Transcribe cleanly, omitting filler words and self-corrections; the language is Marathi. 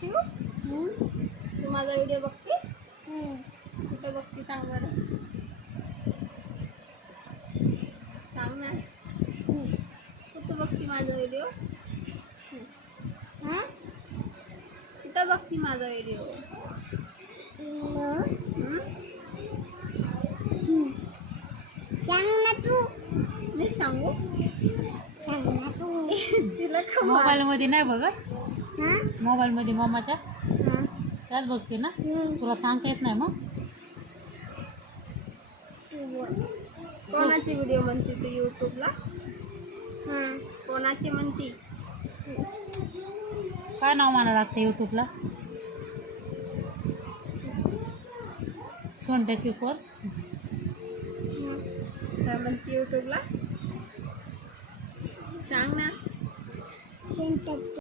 शिव तू माझा व्हिडिओ बघते कुठं बघते सांग बरं सांग ना कुठं बघते माझा व्हिडिओ कुठं बघते माझा व्हिडिओ सांग ना तू मी सांगू सांग ना तू तिला मोबाईल मध्ये नाही बघत हां मोबाईल मध्ये मम्माच्या हां त्याच बघते ना तुला सांगता येत नाही मग कोणाची व्हिडिओ म्हणते तू यूट्यूबला हां कोणाची म्हणती काय नाव म्हणावं लागतं यूट्यूबला सोनट्याची कोण काय म्हणते यूट्यूबला सांग ना सांग